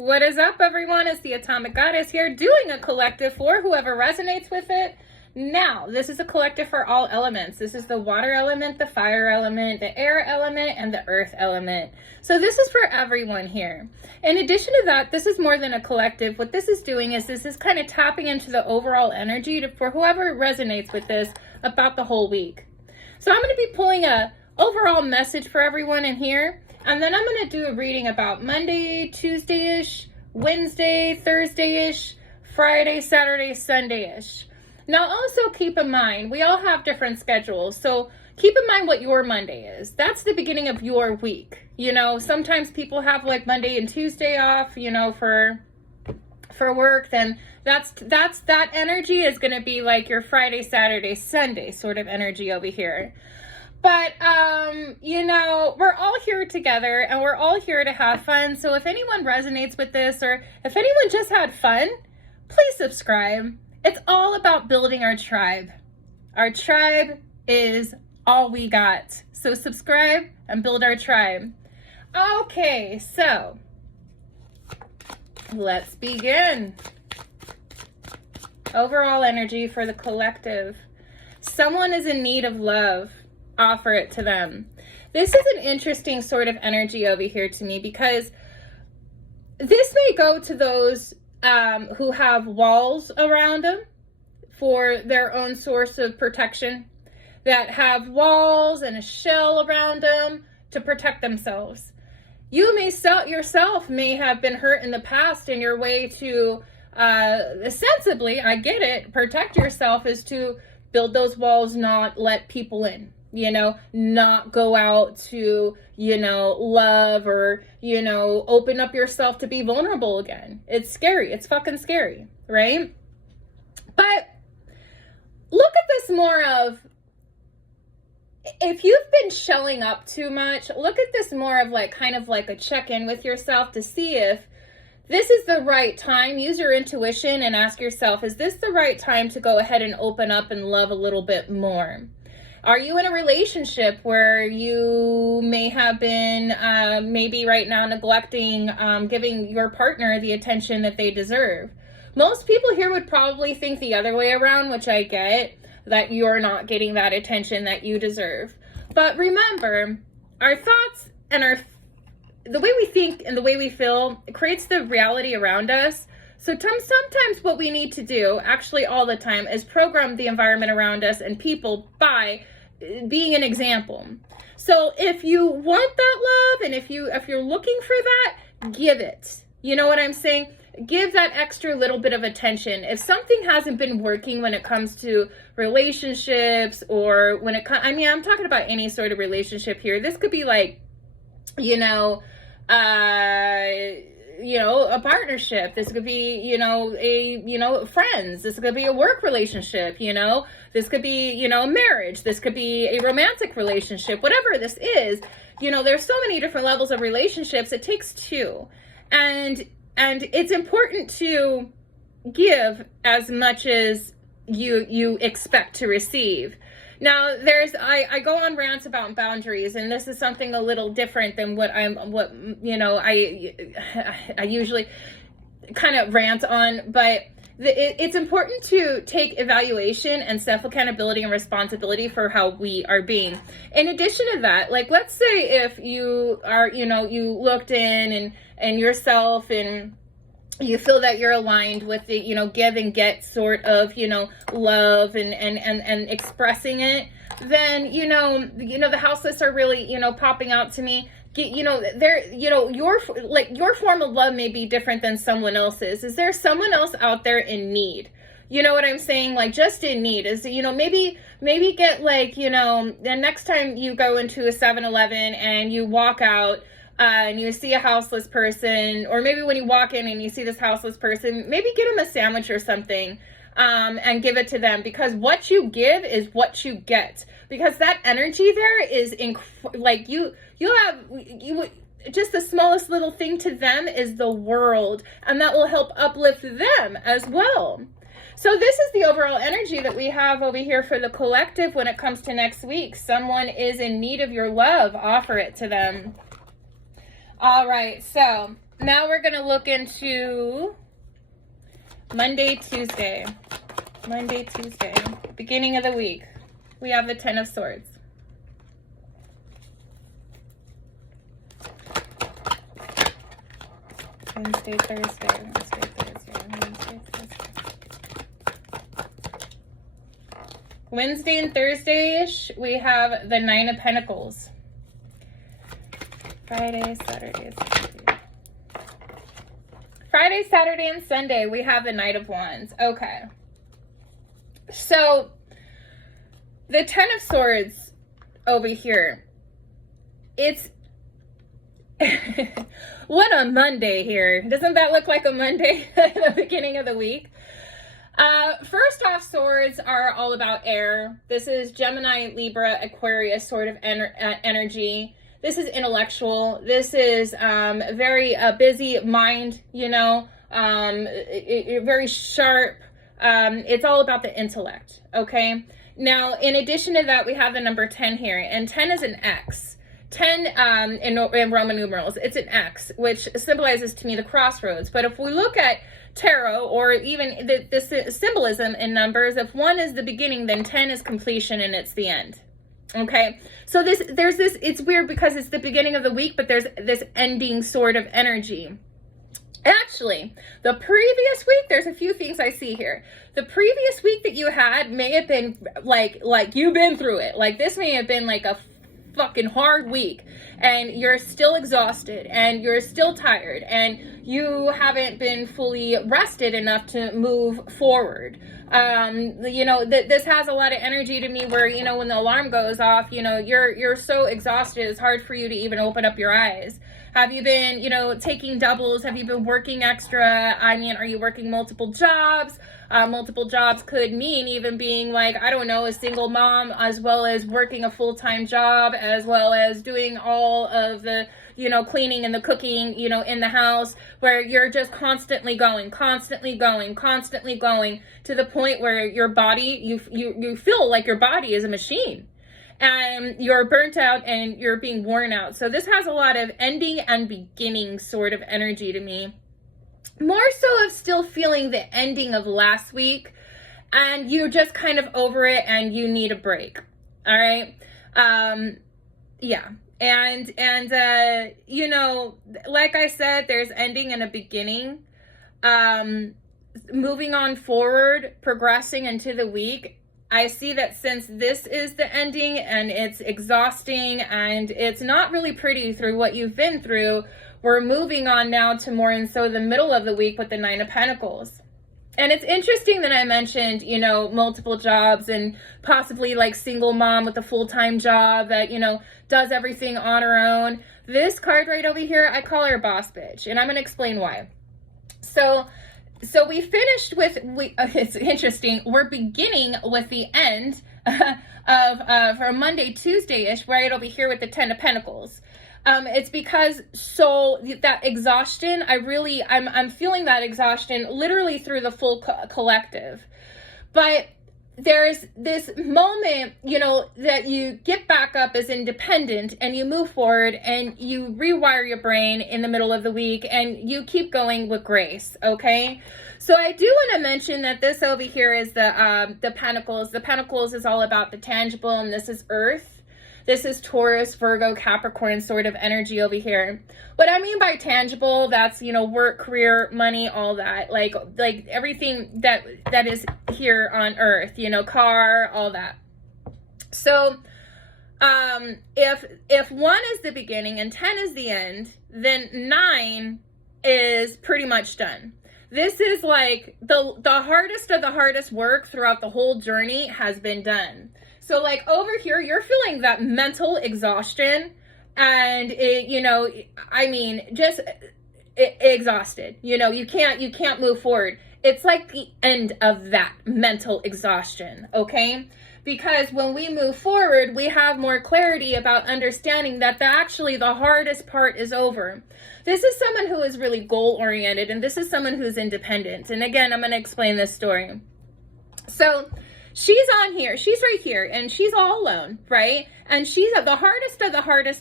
What is up, everyone? It's the Atomic Goddess here doing a collective for whoever resonates with it. Now, this is a collective for all elements. This is the water element, the fire element, the air element, and the earth element. So this is for everyone here. In addition to that, this is more than a collective. What this is doing is this is kind of tapping into the overall energy for whoever resonates with this about the whole week. So I'm going to be pulling a overall message for everyone in here. And then I'm going to do a reading about Monday, Tuesday-ish, Wednesday, Thursday-ish, Friday, Saturday, Sunday-ish. Now, also keep in mind, we all have different schedules. So keep in mind what your Monday is. That's the beginning of your week. You know, sometimes people have like Monday and Tuesday off, you know, for work. Then that energy is going to be like your Friday, Saturday, Sunday sort of energy over here. But, you know, we're all here together and we're all here to have fun. So if anyone resonates with this or if anyone just had fun, please subscribe. It's all about building our tribe. Our tribe is all we got. So subscribe and build our tribe. Okay, so let's begin. Overall energy for the collective. Someone is in need of love. Offer it to them. This is an interesting sort of energy over here to me because this may go to those who have walls around them for their own source of protection, that have walls and a shell around them to protect themselves. You yourself may have been hurt in the past, and your way to sensibly, I get it, protect yourself is to build those walls, not let people in. You know, not go out to, you know, love or, you know, open up yourself to be vulnerable again. It's scary. It's fucking scary, right? But look at this more of, if you've been shelling up too much, look at this more of like, kind of like a check-in with yourself to see if this is the right time. Use your intuition and ask yourself, is this the right time to go ahead and open up and love a little bit more? Are you in a relationship where you may have been maybe right now neglecting giving your partner the attention that they deserve? Most people here would probably think the other way around, which I get, that you're not getting that attention that you deserve. But remember, our thoughts and the way we think and the way we feel creates the reality around us. So sometimes what we need to do, actually all the time, is program the environment around us and people by being an example. So if you want that love and if you're looking for that, give it. You know what I'm saying? Give that extra little bit of attention. If something hasn't been working when it comes to relationships or when it comes, I mean, I'm talking about any sort of relationship here. This could be like, you know, a partnership. This could be, friends. This could be a work relationship, This could be, a marriage. This could be a romantic relationship. Whatever this is, there's so many different levels of relationships. It takes two. And it's important to give as much as you expect to receive. Now, I go on rants about boundaries, and this is something a little different than I usually kind of rant on, but it's important to take evaluation and self-accountability and responsibility for how we are being. In addition to that, like, let's say if you are, you looked in and yourself and you feel that you're aligned with the, give and get sort of, love and expressing it, then, the houseless are really, popping out to me. Your form of love may be different than someone else's. Is there someone else out there in need? You know what I'm saying? Like, just in need is, maybe get like, the next time you go into a 7-Eleven and you walk out, and you see a houseless person, or maybe when you walk in and you see this houseless person, maybe get them a sandwich or something, and give it to them, because what you give is what you get. Because that energy there is just the smallest little thing to them is the world, and that will help uplift them as well. So this is the overall energy that we have over here for the collective when it comes to next week. Someone is in need of your love. Offer it to them. All right, so Now we're going to look into Monday, Tuesday. Monday, Tuesday. Beginning of the week. We have the Ten of Swords. Wednesday, Thursday, Wednesday, Thursday, Wednesday, Thursday. Wednesday and Thursday-ish, we have the Nine of Pentacles. Friday, Saturday, Sunday. Friday, Saturday, and Sunday, we have the Knight of Wands. Okay. So, the Ten of Swords over here, it's... What a Monday here. Doesn't that look like a Monday at the beginning of the week? First off, swords are all about air. This is Gemini, Libra, Aquarius sort of energy. This is intellectual. This is very busy mind, you know, very sharp. It's all about the intellect, okay? Now, in addition to that, we have the number 10 here, and 10 is an X. 10 in Roman numerals, it's an X, which symbolizes to me the crossroads. But if we look at tarot, or even the symbolism in numbers, if 1 is the beginning, then 10 is completion and it's the end. Okay, so there's this, it's weird because it's the beginning of the week, but there's this ending sort of energy. Actually, the previous week, there's a few things I see here. The previous week that you had may have been like you've been through it. Like this may have been like a fucking hard week, and you're still exhausted, and you're still tired, and you haven't been fully rested enough to move forward. You know, this has a lot of energy to me where, you know, when the alarm goes off, you know, you're so exhausted, it's hard for you to even open up your eyes. Have you been, you know, taking doubles? Have you been working extra? I mean, are you working multiple jobs? Multiple jobs could mean even being like, I don't know, a single mom, as well as working a full-time job, as well as doing all of the, you know, cleaning and the cooking, you know, in the house, where you're just constantly going to the point where your body, you feel like your body is a machine. And you're burnt out and you're being worn out. So this has a lot of ending and beginning sort of energy to me. More so of still feeling the ending of last week, and you're just kind of over it and you need a break. All right. Yeah. And you know, like I said, there's ending and a beginning. Moving on forward, progressing into the week. I see that since this is the ending and it's exhausting and it's not really pretty through what you've been through, we're moving on now to more and so the middle of the week with the Nine of Pentacles. And it's interesting that I mentioned, you know, multiple jobs and possibly like single mom with a full-time job that, you know, does everything on her own. This card right over here, I call her boss bitch, and I'm going to explain why. So we finished with, it's interesting, we're beginning with the end of for Monday, Tuesday-ish, right over here with the Ten of Pentacles. It's because that exhaustion, I'm feeling that exhaustion literally through the full collective. But there's this moment, you know, that you get back up as independent and you move forward and you rewire your brain in the middle of the week and you keep going with grace, okay? So I do want to mention that this over here is the Pentacles. The Pentacles is all about the tangible, and this is Earth. This is Taurus, Virgo, Capricorn sort of energy over here. What I mean by tangible, that's, you know, work, career, money, all that. Like everything that is here on Earth, you know, car, all that. So if 1 is the beginning and 10 is the end, then 9 is pretty much done. This is like the hardest of the hardest work throughout the whole journey has been done. So like over here, you're feeling that mental exhaustion and it, you know, I mean, just exhausted, you know, you can't move forward. It's like the end of that mental exhaustion. Okay. Because when we move forward, we have more clarity about understanding that actually the hardest part is over. This is someone who is really goal oriented, and this is someone who's independent. And again, I'm going to explain this story. So she's on here, she's right here, and she's all alone, right? And she's the hardest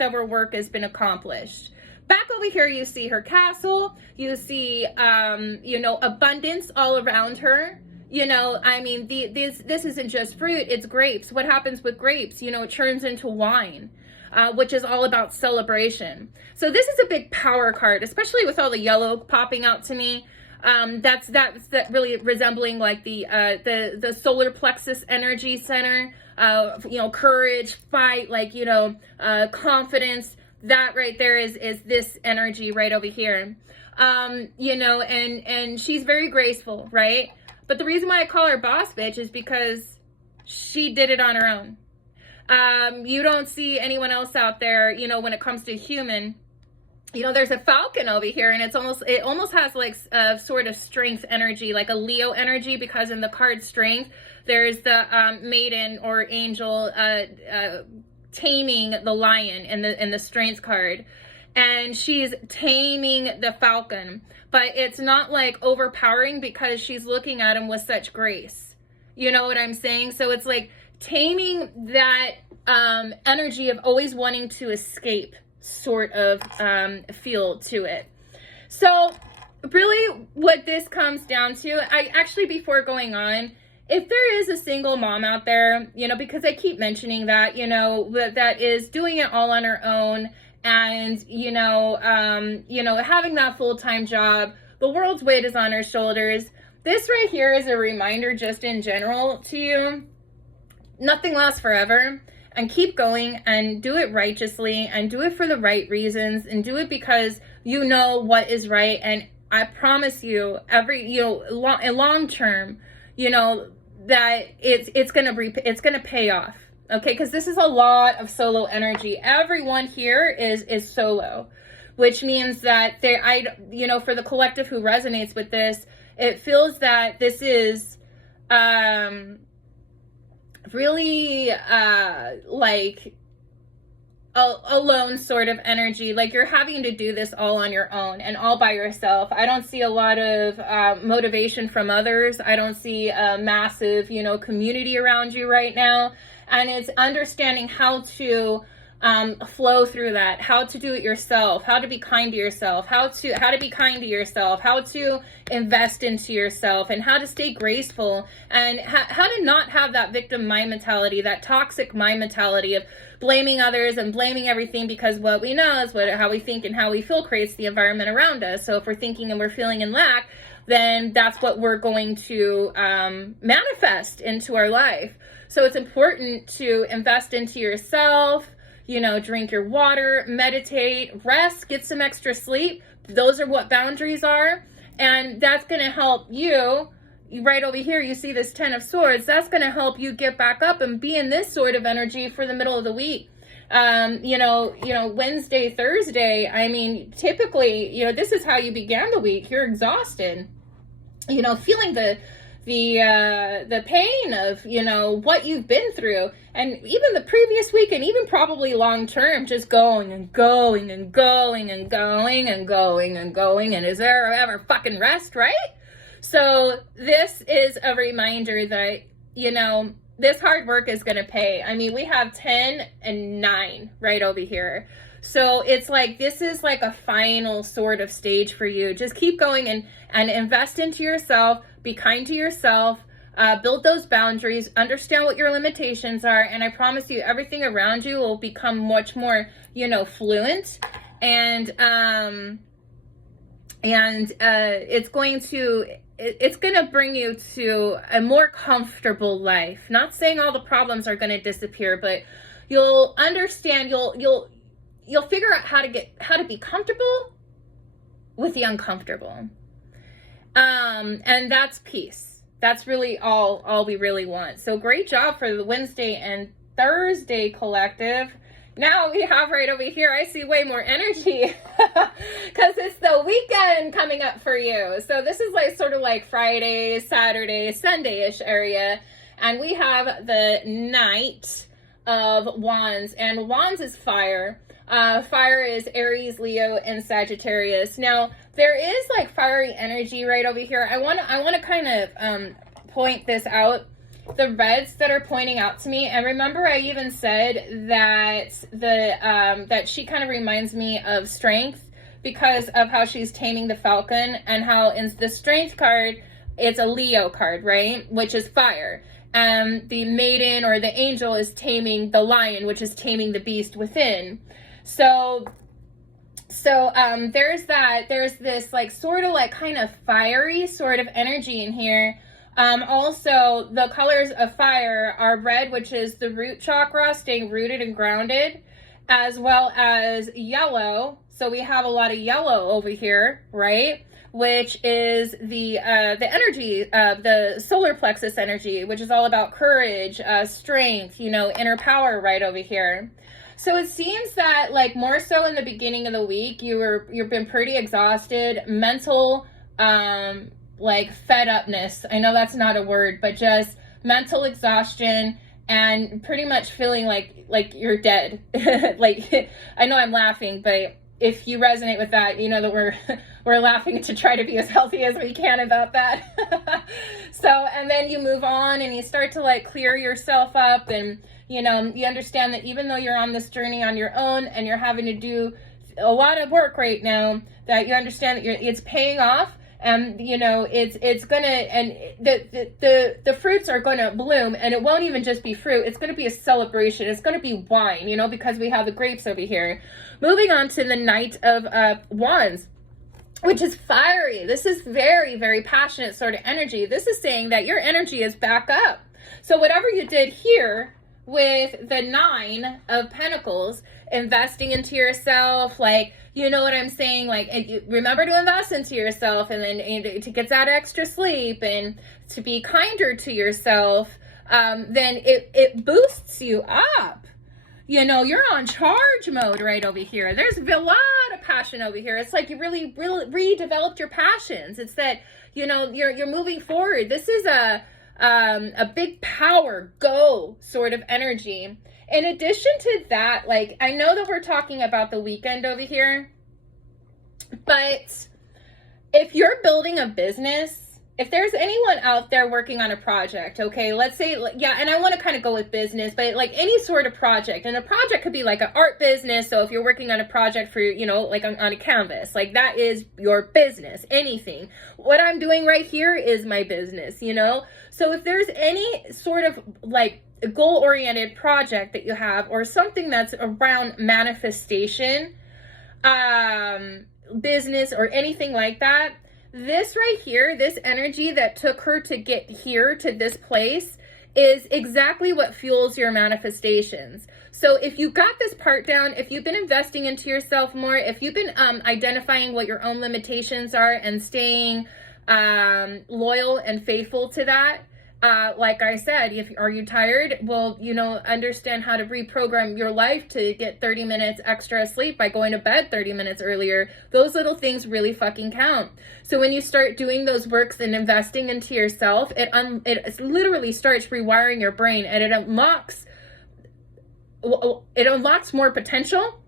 of her work has been accomplished. Back over here, you see her castle. You see, you know, abundance all around her. You know, I mean, this isn't just fruit, it's grapes. What happens with grapes? You know, it turns into wine, which is all about celebration. So this is a big power card, especially with all the yellow popping out to me. That's really resembling like the solar plexus energy center, you know, courage, fight, like, you know, confidence. That right there is this energy right over here. You know, and she's very graceful, right? But the reason why I call her boss bitch is because she did it on her own. You don't see anyone else out there, you know, when it comes to human. You know, there's a falcon over here, and it almost has like a sort of strength energy, like a Leo energy, because in the card strength, there's the maiden or angel taming the lion in the strength card. And she's taming the falcon, but it's not like overpowering because she's looking at him with such grace. You know what I'm saying? So it's like taming that energy of always wanting to escape sort of feel to it. So really what this comes down to, I actually, before going on, if there is a single mom out there, you know, because I keep mentioning that, you know, that is doing it all on her own, and, you know, having that full-time job, the world's weight is on her shoulders. This right here is a reminder just in general to you. Nothing lasts forever, and keep going and do it righteously and do it for the right reasons and do it because you know what is right. And I promise you, long term, you know, that it's gonna pay off. Okay, because this is a lot of solo energy. Everyone here is solo, which means that for the collective who resonates with this, it feels that this is really like a lone sort of energy. Like you're having to do this all on your own and all by yourself. I don't see a lot of motivation from others. I don't see a massive, you know, community around you right now. And it's understanding how to flow through that, how to do it yourself, how to be kind to yourself, how to be kind to yourself, how to invest into yourself, and how to stay graceful, and how to not have that victim mind mentality, that toxic mind mentality of blaming others and blaming everything, because what we know is how we think and how we feel creates the environment around us. So if we're thinking and we're feeling in lack, then that's what we're going to manifest into our life. So it's important to invest into yourself, you know, drink your water, meditate, rest, get some extra sleep. Those are what boundaries are. And that's going to help you. Right over here, you see this 10 of Swords. That's going to help you get back up and be in this sort of energy for the middle of the week. Wednesday, Thursday, I mean, typically, you know, this is how you began the week. You're exhausted, you know, feeling the pain of, you know, what you've been through, and even the previous week, and even probably long term, just going and going and going and going and going and going, and is there ever fucking rest, right? So this is a reminder that, you know, this hard work is going to pay. I mean, we have 10 and 9 right over here. So it's like, this is like a final sort of stage for you. Just keep going and invest into yourself. Be kind to yourself, build those boundaries, understand what your limitations are, and I promise you everything around you will become much more, you know, fluent, and it's going to bring you to a more comfortable life. Not saying all the problems are going to disappear, but you'll understand, you'll figure out how to be comfortable with the uncomfortable. And that's peace. That's really all we really want. So great job for the Wednesday and Thursday collective. Now we have right over here, I see way more energy because it's the weekend coming up for you. So this is like sort of like Friday, Saturday, Sunday-ish area. And we have the Knight of Wands, and Wands is fire. Fire is Aries, Leo, and Sagittarius. Now, there is like fiery energy right over here. I want to kind of point this out. The reds that are pointing out to me, and remember I even said that that she kind of reminds me of strength. because of how she's taming the falcon, and how in the strength card, it's a Leo card, right? Which is fire. And the maiden or the angel is taming the lion, which is taming the beast within. So there's this like sort of like kind of fiery sort of energy in here. Also, the colors of fire are red, which is the root chakra, staying rooted and grounded, as well as yellow. So we have a lot of yellow over here, right? Which is the energy, the solar plexus energy, which is all about courage, strength, you know, inner power right over here. So it seems that like more so in the beginning of the week, you've been pretty exhausted, mental, like fed upness. I know that's not a word, but just mental exhaustion and pretty much feeling like you're dead. Like, I know I'm laughing, but if you resonate with that, you know that we're laughing to try to be as healthy as we can about that. So, and then you move on and you start to like clear yourself up, and you know, you understand that even though you're on this journey on your own and you're having to do a lot of work right now, that you understand that it's paying off. And you know, it's gonna, and the fruits are gonna bloom, and it won't even just be fruit, it's gonna be a celebration, it's gonna be wine, you know, because we have the grapes over here. Moving on to the Knight of Wands, which is fiery. This is very, very passionate sort of energy. This is saying that your energy is back up. So whatever you did here with the 9 of Pentacles, investing into yourself, like, you know what I'm saying? Like, remember to invest into yourself, and then to get that extra sleep and to be kinder to yourself, then it boosts you up. You know, you're on charge mode right over here. There's a lot of passion over here. It's like you really redeveloped your passions. It's that, you know, you're moving forward. This is a big power go sort of energy. In addition to that, like, I know that we're talking about the weekend over here, but if you're building a business, if there's anyone out there working on a project, okay, let's say, yeah, and I want to kind of go with business, but like any sort of project, and a project could be like an art business. So if you're working on a project for, you know, like on a canvas, like that is your business, anything. What I'm doing right here is my business, you know? So if there's any sort of like goal-oriented project that you have, or something that's around manifestation, business, or anything like that, this right here, this energy that took her to get here to this place, is exactly what fuels your manifestations. So if you got this part down, if you've been investing into yourself more, if you've been identifying what your own limitations are and staying loyal and faithful to that, like I said, are you tired? Well, you know, understand how to reprogram your life to get 30 minutes extra sleep by going to bed 30 minutes earlier. Those little things really fucking count. So when you start doing those works and investing into yourself, it literally starts rewiring your brain, and it unlocks more potential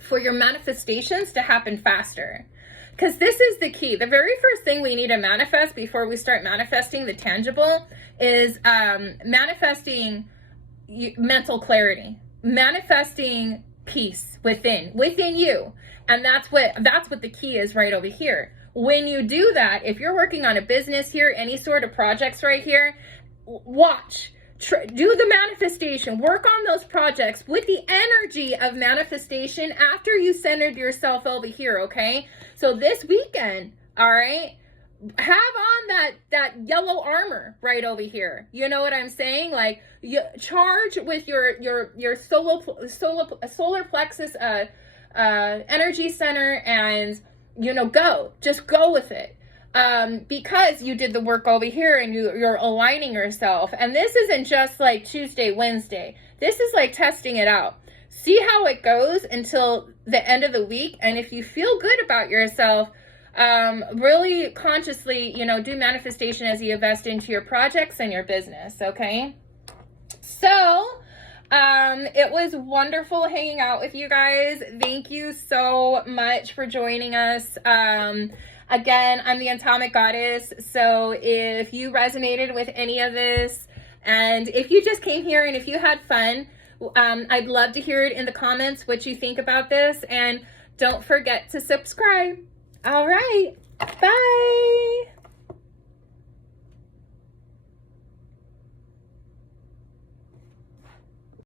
for your manifestations to happen faster. Because this is the key. The very first thing we need to manifest before we start manifesting the tangible is manifesting mental clarity, manifesting peace within you. And that's what the key is right over here. When you do that, if you're working on a business here, any sort of projects right here, watch. Do the manifestation, work on those projects with the energy of manifestation after you centered yourself over here, okay? So this weekend, all right, have on that yellow armor right over here. You know what I'm saying? Like, you charge with your solar plexus energy center, and, you know, just go with it. Because you did the work over here, and you're aligning yourself. And this isn't just like Tuesday, Wednesday. This is like testing it out. See how it goes until the end of the week. And if you feel good about yourself, really consciously, you know, do manifestation as you invest into your projects and your business. Okay. So, it was wonderful hanging out with you guys. Thank you so much for joining us. Again, I'm the Atomic Goddess, so if you resonated with any of this, and if you just came here and if you had fun, I'd love to hear it in the comments what you think about this. And don't forget to subscribe. All right. Bye.